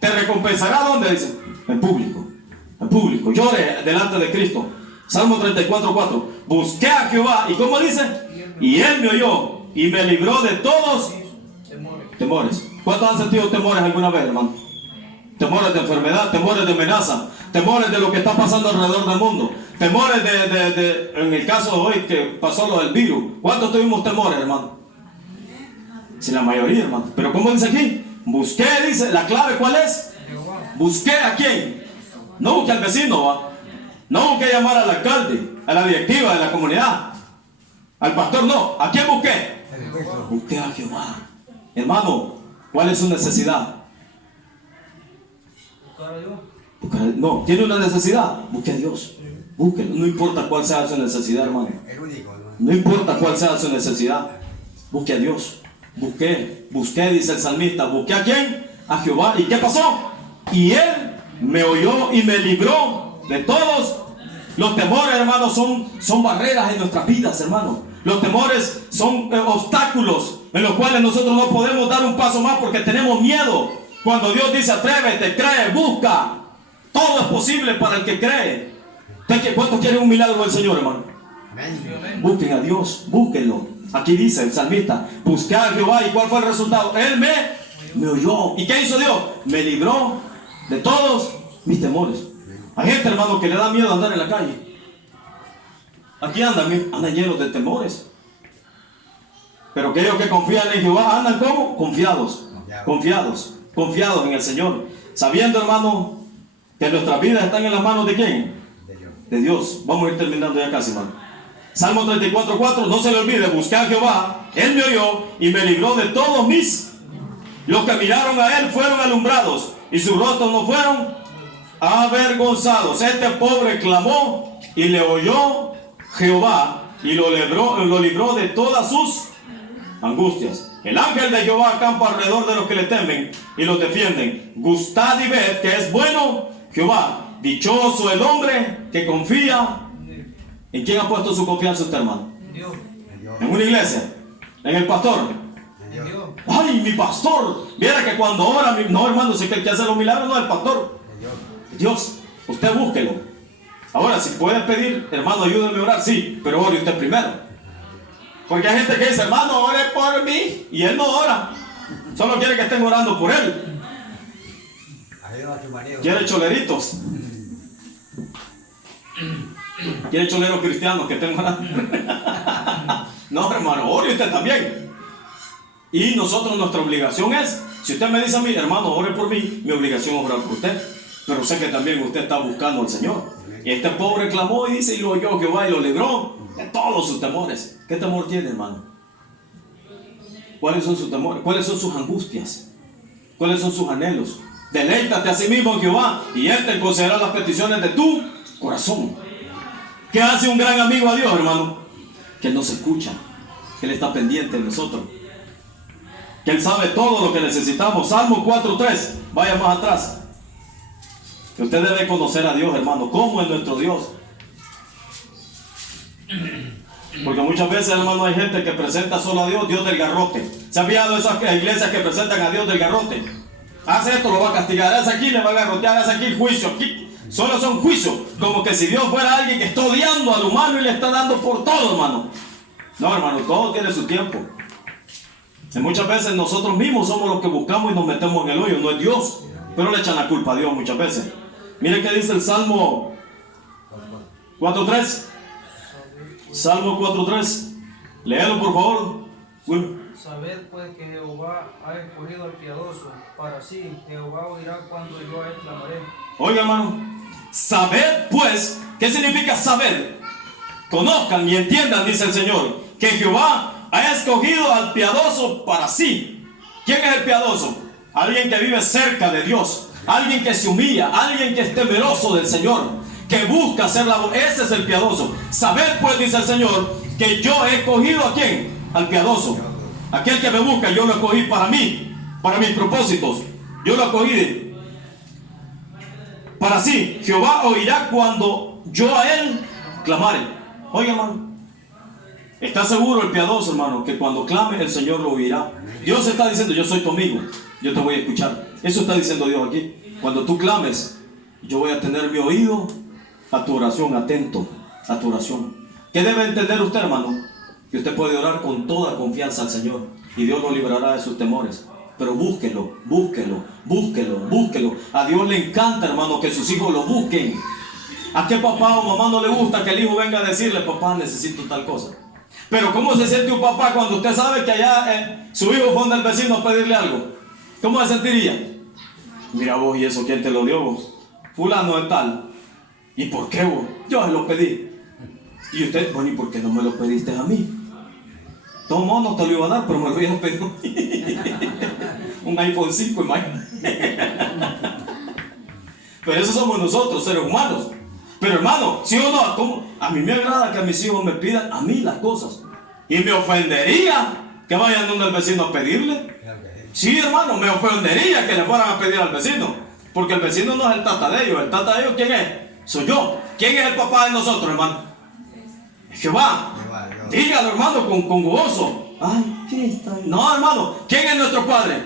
te recompensará. ¿Dónde dice? En público. En público. Llore delante de Cristo. Salmo 34:4. Busqué a Jehová. ¿Y cómo dice? Y Él me oyó y me libró de todos temores. ¿Cuántos han sentido temores alguna vez, hermano? Temores de enfermedad, temores de amenaza, temores de lo que está pasando alrededor del mundo, temores en el caso de hoy que pasó lo del virus. ¿Cuántos tuvimos temores, hermano? Sí, la mayoría, hermano. Pero ¿cómo dice aquí? Busqué, dice, ¿la clave cuál es? Busqué a quién. No busqué al vecino, ¿va? No busqué llamar al alcalde, a la directiva de la comunidad, al pastor, no. ¿A quién busqué? Busqué a Jehová. Hermano, ¿cuál es su necesidad? No, tiene una necesidad. Busque a Dios. Búsquelo. No importa cuál sea su necesidad, hermano. No importa cuál sea su necesidad. Busque a Dios. Busqué, dice el salmista. ¿Busqué a quién? A Jehová. ¿Y qué pasó? Y Él me oyó y me libró de todos. Los temores, hermanos, son barreras en nuestras vidas, hermanos. Los temores son obstáculos en los cuales nosotros no podemos dar un paso más porque tenemos miedo. Cuando Dios dice atrévete, cree, busca, todo es posible para el que cree. ¿Cuántos quieren un milagro del Señor, hermano? Amén. Busquen a Dios, búsquenlo. Aquí dice el salmista, busqué a Jehová. ¿Y cuál fue el resultado? Él me oyó. ¿Y qué hizo Dios? Me libró de todos mis temores. Hay gente, hermano, que le da miedo andar en la calle. Aquí andan llenos de temores. Pero aquellos que confían en Jehová andan como confiados en el Señor, sabiendo, hermano, que nuestras vidas están en las manos de ¿quién? De Dios. Vamos a ir terminando ya casi, hermano. Salmo 34:4. No se le olvide, busqué a Jehová, Él me oyó y me libró de todos mis. Los que miraron a Él fueron alumbrados y sus rostros no fueron avergonzados. Este pobre clamó y le oyó Jehová y lo libró de todas sus angustias. El ángel de Jehová acampa alrededor de los que le temen y los defienden. Gustad y ved que es bueno Jehová. Dichoso el hombre que confía ¿En quién ha puesto su confianza usted, hermano? Dios. ¿En una iglesia? ¿En el pastor? Dios. ¡Ay, mi pastor! Viera que cuando ora, no, hermano, si el que hace los milagros no es el pastor. Dios, usted búsquelo. Ahora, si puede pedir, hermano, ayúdeme a orar, sí, pero ore usted primero. Porque hay gente que dice, hermano, ore por mí, y él no ora. Solo quiere que estén orando por él. Quiere choleritos. Quiere choleros cristianos que estén orando. No, hermano, ore usted también. Y nosotros, nuestra obligación es, si usted me dice a mí, hermano, ore por mí, mi obligación es orar por usted. Pero sé que también usted está buscando al Señor. Y este pobre clamó y dice, y lo oyó Jehová y lo libró de todos sus temores. ¿Qué temor tiene, hermano? ¿Cuáles son sus temores? ¿Cuáles son sus angustias? ¿Cuáles son sus anhelos? Deleítate a sí mismo en Jehová y Él te concederá las peticiones de tu corazón. ¿Qué hace un gran amigo a Dios, hermano? Que Él nos escucha, que Él está pendiente de nosotros, que Él sabe todo lo que necesitamos. Salmo 4:3, vaya más atrás. Que usted debe conocer a Dios, hermano. ¿Cómo es nuestro Dios? Porque muchas veces, hermano, hay gente que presenta solo a Dios, Dios del garrote. ¿Se ha fijado esas iglesias que presentan a Dios del garrote? Hace esto, lo va a castigar. Hace aquí, le va a garrotear. Hace aquí, juicio. Aquí solo son juicios. Como que si Dios fuera alguien que está odiando al humano y le está dando por todo, hermano. No, hermano, todo tiene su tiempo. Y muchas veces nosotros mismos somos los que buscamos y nos metemos en el hoyo. No es Dios. Pero le echan la culpa a Dios muchas veces. Miren qué dice el Salmo 4:3. Salmo 4:3. Léelo, por favor. Sabed pues que Jehová ha escogido al piadoso para sí. Jehová oirá cuando yo a él clamaré. Oiga, hermano. Sabed pues. ¿Qué significa saber? Conozcan y entiendan, dice el Señor, que Jehová ha escogido al piadoso para sí. ¿Quién es el piadoso? Alguien que vive cerca de Dios. Alguien que se humilla, alguien que es temeroso del Señor, que busca hacer la voz. Ese es el piadoso. Sabed pues, dice el Señor, que yo he escogido ¿a quién? Al piadoso. Aquel que me busca, yo lo escogí para mí, para mis propósitos. Yo lo escogí para sí. Jehová oirá cuando yo a él clamare. Oiga, hermano, ¿está seguro el piadoso, hermano, que cuando clame el Señor lo oirá? Dios está diciendo, yo soy tu amigo, yo te voy a escuchar. Eso está diciendo Dios aquí. Cuando tú clames, yo voy a tener mi oído a tu oración, atento a tu oración. ¿Qué debe entender usted, hermano? Que usted puede orar con toda confianza al Señor y Dios lo librará de sus temores. Pero búsquelo, búsquelo, búsquelo, búsquelo. A Dios le encanta, hermano, que sus hijos lo busquen. ¿A qué papá o mamá no le gusta que el hijo venga a decirle, papá, necesito tal cosa? Pero ¿cómo se siente un papá cuando usted sabe que allá su hijo fue donde el vecino a pedirle algo? ¿Cómo se sentiría? Mira vos, ¿y eso quién te lo dio vos? Fulano de tal. ¿Y por qué vos? Yo se lo pedí. Y usted, bueno, ¿y por qué no me lo pediste a mí? Todo modo no te lo iba a dar, pero me lo iba a pedir. Un iPhone 5, imagínate. Pero eso somos nosotros, seres humanos. Pero hermano, ¿sí o no? ¿Cómo? A mí me agrada que mis hijos me pidan a mí las cosas. Y me ofendería que vayan donde el vecino a pedirle. Sí, hermano, me ofendería que le fueran a pedir al vecino. Porque el vecino no es el tata de ellos. El tata de ellos, ¿quién es? Soy yo. ¿Quién es el papá de nosotros, hermano? Jehová. Dígalo, hermano, con gozo. Ay, Cristo. No, hermano, ¿quién es nuestro Padre?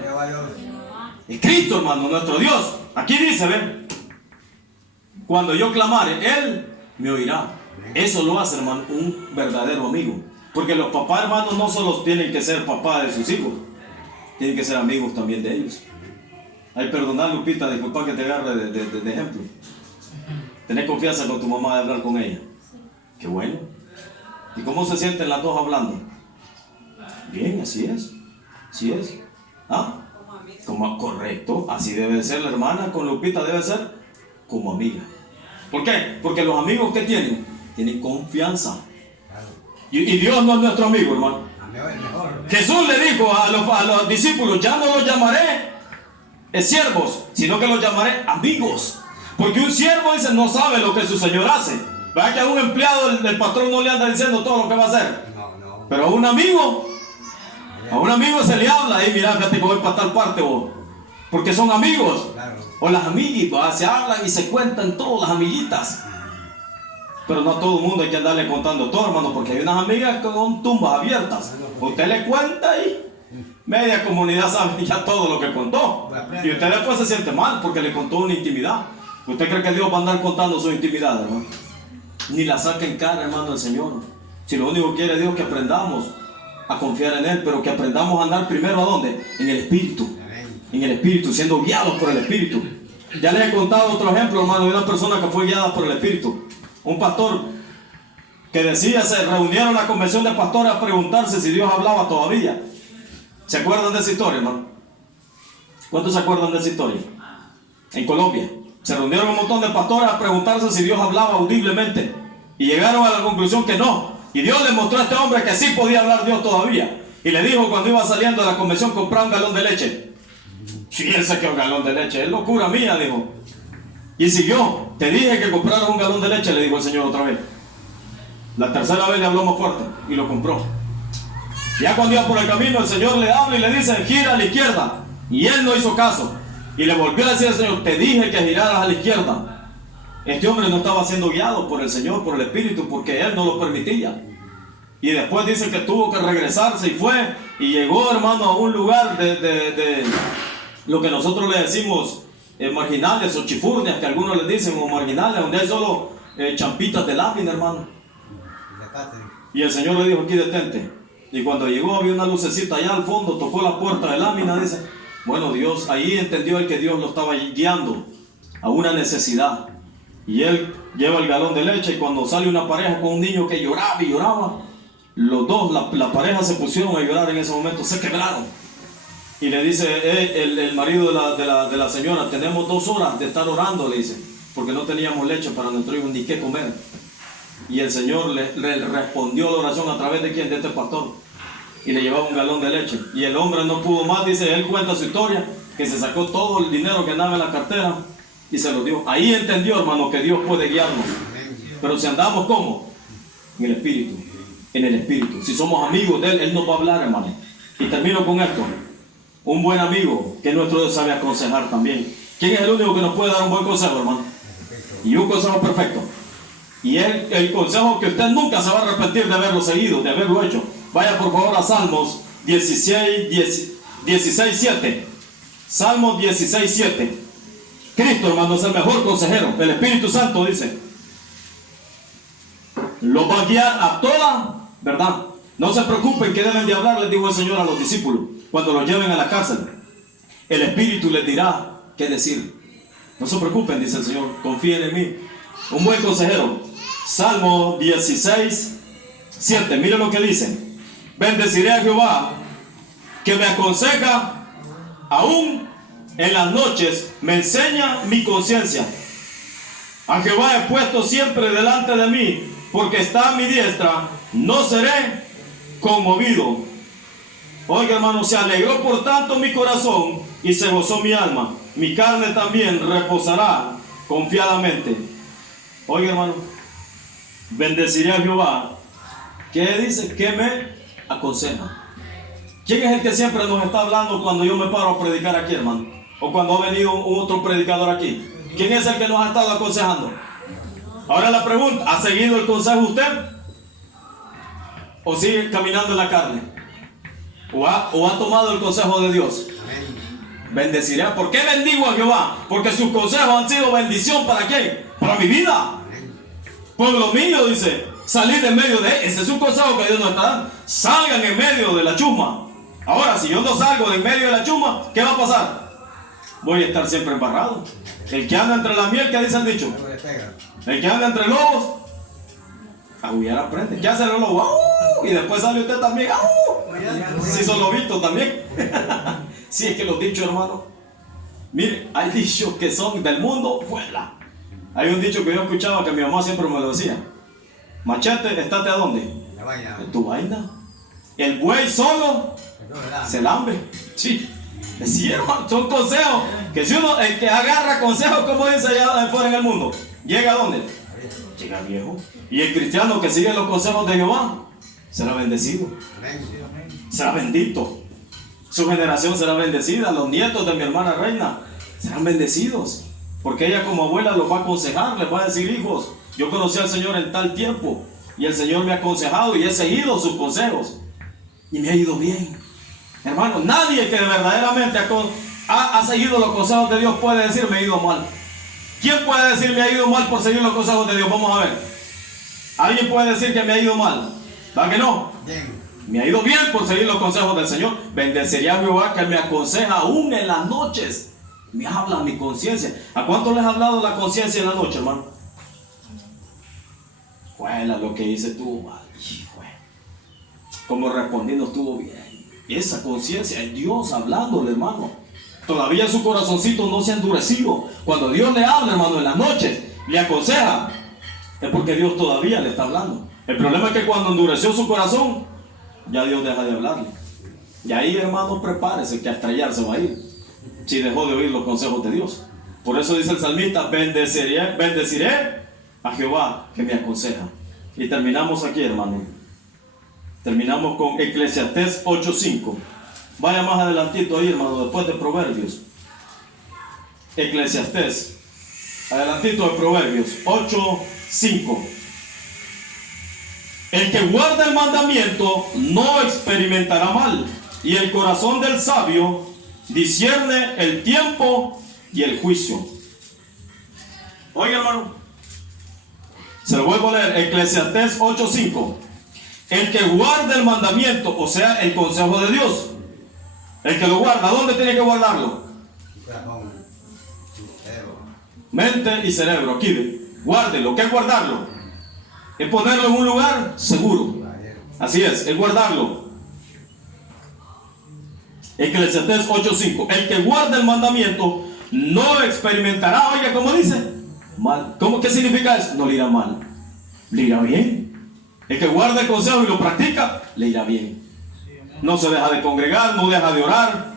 Es Cristo, hermano, nuestro Dios. Aquí dice, ven. Cuando yo clamare, Él me oirá. Eso lo hace, hermano, un verdadero amigo. Porque los papás, hermanos, no solo tienen que ser papás de sus hijos, tienen que ser amigos también de ellos. Ay, perdonad, Lupita, disculpa que te agarre de ejemplo. Tenés confianza con tu mamá de hablar con ella. Qué bueno. ¿Y cómo se sienten las dos hablando? Bien, así es. Así es. ¿Ah? Correcto. Así debe ser la hermana con Lupita, debe ser como amiga. ¿Por qué? Porque los amigos que tienen confianza. Y Dios no es nuestro amigo, hermano. Jesús le dijo a los discípulos, ya no los llamaré siervos, sino que los llamaré amigos. Porque un siervo, dice, no sabe lo que su señor hace. ¿Verdad que a un empleado del patrón no le anda diciendo todo lo que va a hacer? No. Pero a un amigo se le habla, y mira, fíjate que voy para tal parte vos. Porque son amigos. Claro. O las amiguitas, se hablan y se cuentan todas las amiguitas. Pero no a todo el mundo hay que andarle contando todo, hermano, porque hay unas amigas con tumbas abiertas. Usted le cuenta y media comunidad sabe ya todo lo que contó. Y usted después se siente mal porque le contó una intimidad. ¿Usted cree que Dios va a andar contando su intimidad, hermano? Ni la saca en cara, hermano, el Señor. Si lo único que quiere Dios es que aprendamos a confiar en Él, pero que aprendamos a andar primero ¿a dónde? En el Espíritu. En el Espíritu, siendo guiados por el Espíritu. Ya les he contado otro ejemplo, hermano, de una persona que fue guiada por el Espíritu. Un pastor que decía, se reunieron en la convención de pastores a preguntarse si Dios hablaba todavía. ¿Se acuerdan de esa historia, hermano? ¿Cuántos se acuerdan de esa historia? En Colombia. Se reunieron un montón de pastores a preguntarse si Dios hablaba audiblemente. Y llegaron a la conclusión que no. Y Dios le mostró a este hombre que sí podía hablar Dios todavía. Y le dijo cuando iba saliendo de la convención, comprar un galón de leche. Fíjense que un galón de leche, es locura mía, dijo. Y siguió. Te dije que compraras un galón de leche, le dijo el Señor otra vez. La tercera vez le habló más fuerte y lo compró. Ya cuando iba por el camino, el Señor le habla y le dice, gira a la izquierda. Y él no hizo caso. Y le volvió a decir al Señor, te dije que giraras a la izquierda. Este hombre no estaba siendo guiado por el Señor, por el Espíritu, porque él no lo permitía. Y después dice que tuvo que regresarse y fue. Y llegó, hermano, a un lugar de lo que nosotros le decimos marginales o chifurnias, que algunos les dicen, o marginales, donde hay solo champitas de lámina, hermano. Y el Señor le dijo, aquí detente. Y cuando llegó había una lucecita allá al fondo, tocó la puerta de lámina, dice. Bueno, Dios, ahí entendió él que Dios lo estaba guiando a una necesidad. Y él lleva el galón de leche y cuando sale una pareja con un niño que lloraba y lloraba, los dos, la pareja se pusieron a llorar en ese momento, se quebraron. Y le dice el marido de la señora, tenemos 2 horas de estar orando, le dice, porque no teníamos leche para nuestro hijo ni qué comer. Y el Señor le respondió la oración a través de quién, de este pastor. Y le llevaba un galón de leche. Y el hombre no pudo más, dice, él cuenta su historia, que se sacó todo el dinero que andaba en la cartera y se lo dio. Ahí entendió, hermano, que Dios puede guiarnos. Pero si andamos ¿cómo? En el Espíritu. En el Espíritu. Si somos amigos de Él nos va a hablar, hermano. Y termino con esto. Un buen amigo que nuestro Dios sabe aconsejar también. ¿Quién es el único que nos puede dar un buen consejo, hermano? Y un consejo perfecto. Y el consejo que usted nunca se va a arrepentir de haberlo seguido, de haberlo hecho. Vaya por favor a Salmos 16:7. Salmos 16:7. Cristo, hermano, es el mejor consejero. El Espíritu Santo dice, lo va a guiar a toda verdad. No se preocupen que deben de hablar, les dijo el Señor a los discípulos cuando los lleven a la cárcel. El Espíritu les dirá qué decir. No se preocupen, dice el Señor, confíen en mí. Un buen consejero. Salmo 16:7. Miren lo que dice. Bendeciré a Jehová, que me aconseja aún en las noches, me enseña mi conciencia. A Jehová he puesto siempre delante de mí, porque está a mi diestra, no seré conmovido. Oiga, hermano, se alegró por tanto mi corazón y se gozó mi alma. Mi carne también reposará confiadamente. Oiga, hermano, bendeciré a Jehová. ¿Qué dice? ¿Qué me aconseja? ¿Quién es el que siempre nos está hablando cuando yo me paro a predicar aquí, hermano? O cuando ha venido otro predicador aquí. ¿Quién es el que nos ha estado aconsejando? Ahora la pregunta, ¿ha seguido el consejo usted? ¿O sigue caminando en la carne? ¿O ha tomado el consejo de Dios? Bendeciré. ¿Por qué bendigo a Jehová? Porque sus consejos han sido bendición. ¿Para quién? Para mi vida. Pueblo mío, dice, salir en medio de él. Ese es un consejo que Dios nos está dando. Salgan en medio de la chusma. Ahora, si yo no salgo de en medio de la chusma, ¿qué va a pasar? Voy a estar siempre embarrado. El que anda entre la miel, ¿qué dice el dicho? El que anda entre lobos, aullar aprende. ¿Qué hace el lobo? ¡Au! Y después sale usted también. ¡Au! Si son lobitos también. Si es que los dichos, hermano. Mire, hay dichos que son del mundo fuera. Hay un dicho que yo escuchaba que mi mamá siempre me lo decía. Machete, ¿estate a dónde? En tu vaina. El buey solo se lambe. Sí. Sí, hermano, son consejos que si uno, el que agarra consejos, como dice allá afuera en el mundo, ¿llega a dónde? Llega viejo. Y el cristiano que sigue los consejos de Jehová será bendecido. Será bendito. Su generación será bendecida. Los nietos de mi hermana Reina serán bendecidos. Porque ella como abuela los va a aconsejar, les va a decir, hijos, Yo conocí al Señor en tal tiempo y el Señor me ha aconsejado y he seguido sus consejos y me ha ido bien. Hermano, nadie que verdaderamente ha seguido los consejos de Dios puede decir me ha ido mal. ¿Quién puede decir me ha ido mal por seguir los consejos de Dios? Vamos a ver. ¿Alguien puede decir que me ha ido mal? ¿Va que no? Me ha ido bien por seguir los consejos del Señor. Bendeciría a Jehová que me aconseja aún en las noches. Me habla mi conciencia. ¿A cuánto les ha hablado la conciencia en la noche, hermano? Bueno, lo que hice estuvo mal. Como respondí no estuvo bien. Esa conciencia es Dios hablándole, hermano. Todavía su corazoncito no se ha endurecido. Cuando Dios le habla, hermano, en las noches, le aconseja, es porque Dios todavía le está hablando. El problema es que cuando endureció su corazón, ya Dios deja de hablarle. Y ahí, hermano, prepárese que a estrellarse va a ir, si dejó de oír los consejos de Dios. Por eso dice el salmista, bendeciré a Jehová que me aconseja. Y terminamos aquí, hermano. Terminamos con Eclesiastés 8:5. Vaya más adelantito ahí, hermano, después de Proverbios. Eclesiastés, adelantito de Proverbios 8:5. El que guarda el mandamiento no experimentará mal, y el corazón del sabio discierne el tiempo y el juicio. Oiga, hermano, se lo vuelvo a leer. Eclesiastés 8:5. El que guarda el mandamiento, o sea, el consejo de Dios, el que lo guarda, ¿dónde tiene que guardarlo? Mente y cerebro, aquí ve. Guárdelo. ¿Qué es guardarlo? Es ponerlo en un lugar seguro. Así es guardarlo. Eclesiastés 8:5. El que guarda el mandamiento no experimentará, oiga, ¿cómo dice? Mal. ¿Qué significa eso? No le irá mal, le irá bien. El que guarda el consejo y lo practica, le irá bien. No se deja de congregar, no deja de orar,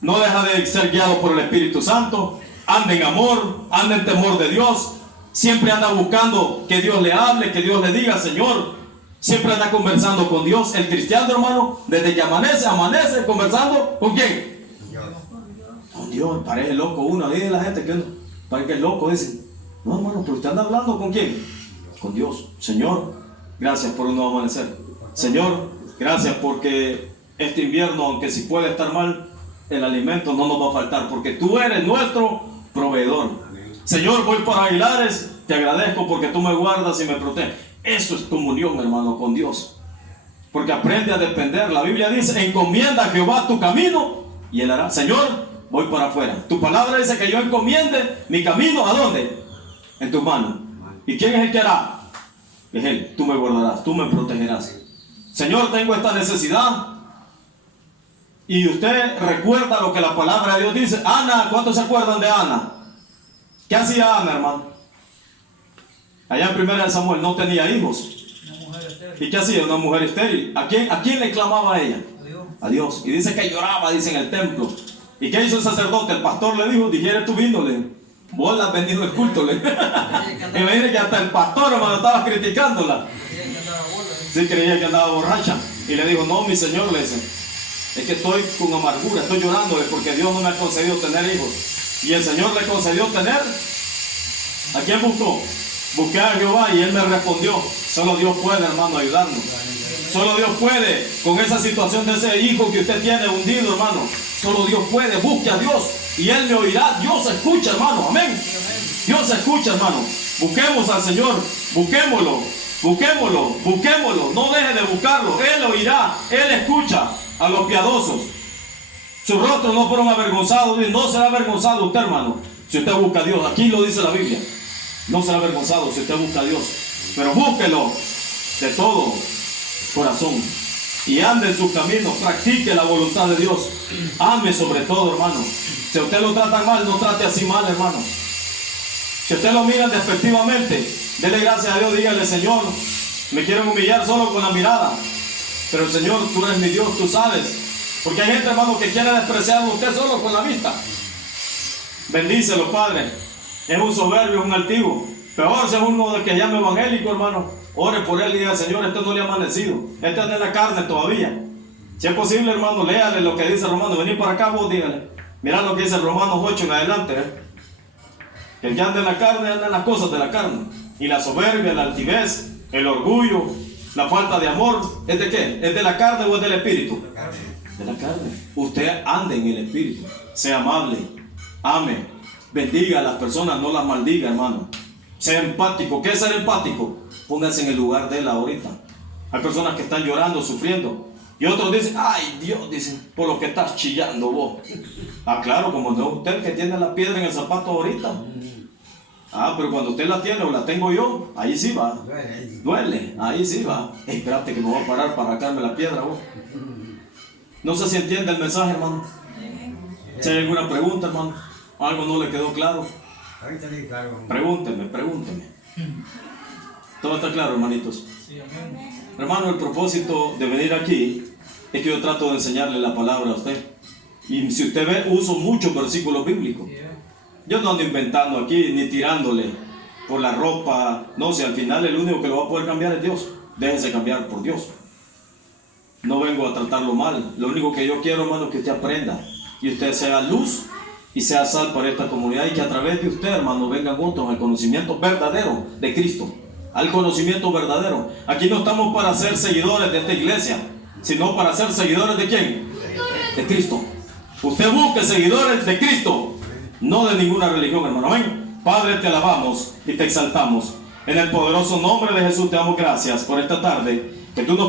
no deja de ser guiado por el Espíritu Santo. Anda en amor, anda en temor de Dios. Siempre anda buscando que Dios le hable, que Dios le diga, Señor. Siempre anda conversando con Dios. El cristiano, hermano, desde que amanece conversando. ¿Con quién? Con Dios. Parece loco uno. Ahí de la gente que parece que es loco. Dicen, no, hermano, pero usted anda hablando ¿con quién? Con Dios. Señor, gracias por un nuevo amanecer. Señor, gracias porque este invierno, aunque si puede estar mal, el alimento no nos va a faltar, porque tú eres nuestro proveedor. Señor, voy para Aguilares, te agradezco porque tú me guardas y me proteges. Eso es comunión, hermano, con Dios, porque aprende a depender. La Biblia dice, encomienda a Jehová tu camino y él hará. Señor, voy para afuera. Tu palabra dice que yo encomiende mi camino, ¿a dónde? En tus manos. ¿Y quién es el que hará? Es Él. Tú me guardarás, tú me protegerás. Señor, tengo esta necesidad. Y usted recuerda lo que la palabra de Dios dice. Ana, ¿cuántos se acuerdan de Ana? ¿Qué hacía Ana, hermano? Allá en 1 Samuel no tenía hijos. Una mujer estéril. ¿Y qué hacía? Una mujer estéril. ¿A quién le clamaba a ella? A Dios. A Dios. Y dice que lloraba, dice en el templo. ¿Y qué hizo el sacerdote? El pastor le dijo, digiere tu vino, vos la has vendido el culto. Y me dice que hasta el pastor, hermano, estaba criticándola. Sí, creía que andaba borracha. Y le dijo, no, mi señor, le dice, es que estoy con amargura, estoy llorando porque Dios no me ha concedido tener hijos. Y el Señor le concedió tener. ¿A quién buscó? Busqué a Jehová y Él me respondió. Solo Dios puede, hermano, ayudarnos. Solo Dios puede con esa situación de ese hijo que usted tiene hundido, hermano. Solo Dios puede. Busque a Dios y Él me oirá. Dios escucha, hermano. Amén. Dios escucha, hermano. Busquemos al Señor. Busquémoslo. Busquémoslo. Busquémoslo. No deje de buscarlo. Él oirá. Él escucha a los piadosos. Sus rostros no fueron avergonzados. No será avergonzado usted, hermano, si usted busca a Dios. Aquí lo dice la Biblia. No será avergonzado si usted busca a Dios. Pero búsquelo de todo corazón. Y ande en sus caminos. Practique la voluntad de Dios. Ame sobre todo, hermano. Si a usted lo trata mal, no trate así mal, hermano. Si usted lo mira despectivamente, dele gracias a Dios. Dígale, Señor, me quieren humillar solo con la mirada. Pero Señor, tú eres mi Dios, tú sabes. Porque hay gente, hermano, que quiere despreciar a usted solo con la vista. Bendícelo, Padre. Es un soberbio, es un altivo. Peor si es uno de que llame evangélico, hermano. Ore por él y diga, Señor, este no le ha amanecido. Este anda en la carne todavía. Si es posible, hermano, léale lo que dice Romanos. Vení para acá, vos dígale. Mirá lo que dice Romanos 8 en adelante. Que el que anda en la carne, anda en las cosas de la carne. Y la soberbia, la altivez, el orgullo, la falta de amor, ¿es de qué? ¿Es de la carne o es del espíritu? De la carne. Usted ande en el espíritu, sea amable, ame, bendiga a las personas, no las maldiga, hermano. Sea empático. ¿Qué es ser empático? Póngase en el lugar de él ahorita. Hay personas que están llorando, sufriendo, y otros dicen, ay Dios, dicen, por lo que estás chillando vos. Ah, claro, como no usted que tiene la piedra en el zapato ahorita. Ah, pero cuando usted la tiene o la tengo yo, ahí sí va. Duele, ahí sí va. Espérate que me voy a parar para sacarme la piedra vos. No sé si entiende el mensaje, hermano. Si hay alguna pregunta, hermano, algo no le quedó claro, pregúnteme. ¿Todo está claro, hermanitos? Sí, amén. Hermano, el propósito de venir aquí es que yo trato de enseñarle la palabra a usted. Y si usted ve, uso muchos versículos bíblicos. Sí, Yo no ando inventando aquí ni tirándole por la ropa. No, si al final el único que lo va a poder cambiar es Dios. Déjese cambiar por Dios. No vengo a tratarlo mal. Lo único que yo quiero, hermano, es que usted aprenda y usted sea luz y sea sal para esta comunidad, y que a través de usted, hermano, vengan otros al conocimiento verdadero de Cristo. Al conocimiento verdadero. Aquí no estamos para ser seguidores de esta iglesia, sino para ser seguidores de ¿quién? De Cristo. Usted busque seguidores de Cristo, no de ninguna religión, hermano. Amén. Padre, te alabamos y te exaltamos. En el poderoso nombre de Jesús te damos gracias por esta tarde que tú nos